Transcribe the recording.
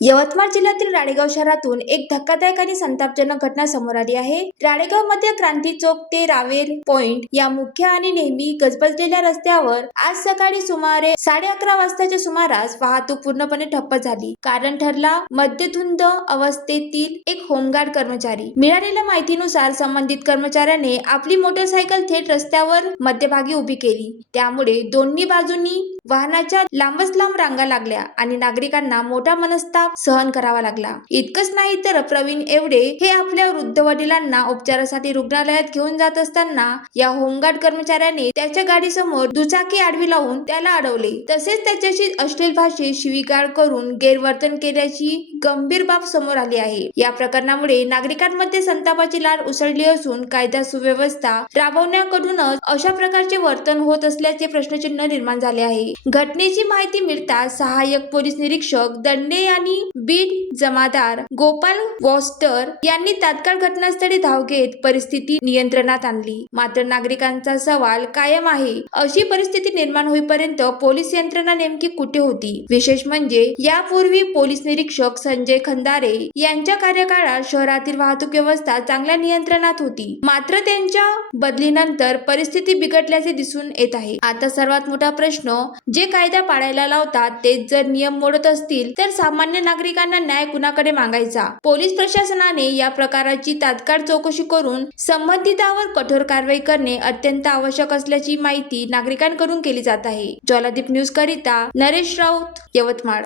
यवतमाळ जिल्ह्यातील राळेगाव शहरातून एक धक्कादायक आणि संतापजनक घटना समोर आली आहे। राळेगाव मध्ये क्रांती चौक ते रावेर पॉइंट या मुख्य आणि नेहमी गजबजलेल्या रस्त्यावर आज सकाळी सुमारे 11:30 वाजताच्या सुमारास वाहतूक पूर्णपणे ठप्प झाली। कारण ठरला मद्यधुंद अवस्थेतील एक होमगार्ड कर्मचारी। मिळालेल्या माहितीनुसार संबंधित कर्मचाऱ्याने आपली मोटरसायकल थेट रस्त्यावर मध्यभागी उभी केली। त्यामुळे दोन्ही बाजूंनी वाहनाच्या लांबच लांब रांगा लागल्या आणि नागरिकांना मोठा मनस्ताप सहन करावा लागला। इतकंच नाही तर प्रवीण एवढे हे आपल्या वृद्ध वडिलांना उपचारासाठी रुग्णालयात घेऊन जात असताना या होमगार्ड कर्मचाऱ्याने त्याच्या गाडीसमोर दुचाकी आडवी लावून त्याला अडवले। तसेच त्याच्याशी अश्लील भाषेत शिवीगाळ करून गैरवर्तन केल्याची गंभीर बाब समोर आली आहे। या प्रकरणामुळे नागरिकांमध्ये संतापाची लाट उसळली असून कायदा सुव्यवस्था राबवण्याकडूनच अशा प्रकारचे वर्तन होत असल्याचे प्रश्नचिन्ह निर्माण झाले आहे। घटनेची माहिती मिळताच सहाय्यक पोलीस निरीक्षक दंडे आणि बीड जमादार गोपाल वॉस्टर यांनी तात्काळ घटनास्थळी धाव घेत परिस्थिती नियंत्रणात आणली। मात्र नागरिकांचा सवाल कायम आहे, अशी परिस्थिती निर्माण होईपर्यंत पोलीस यंत्रणा नेमकी कुठे होती? विशेष म्हणजे यापूर्वी पोलीस निरीक्षक संजय खंदारे यांच्या कार्यकाळात शहरातील वाहतूक व्यवस्था चांगल्या नियंत्रणात होती। मात्र त्यांच्या बदलीनंतर परिस्थिती बिघडल्याचे दिसून येत आहे। आता सर्वात मोठा प्रश्न, जे कायदा पाळायला लावतात तेच जर नियम मोडत असतील तर सामान्य नागरिकांना न्याय कुणाकडे मागायचा? पोलीस प्रशासनाने या प्रकाराची तात्काळ चौकशी करून संबंधितांवर कठोर कारवाई करणे अत्यंत आवश्यक असल्याची माहिती नागरिकांकडून केली जात आहे। ज्वालादीप न्यूज करिता नरेश राऊत, यवतमाळ।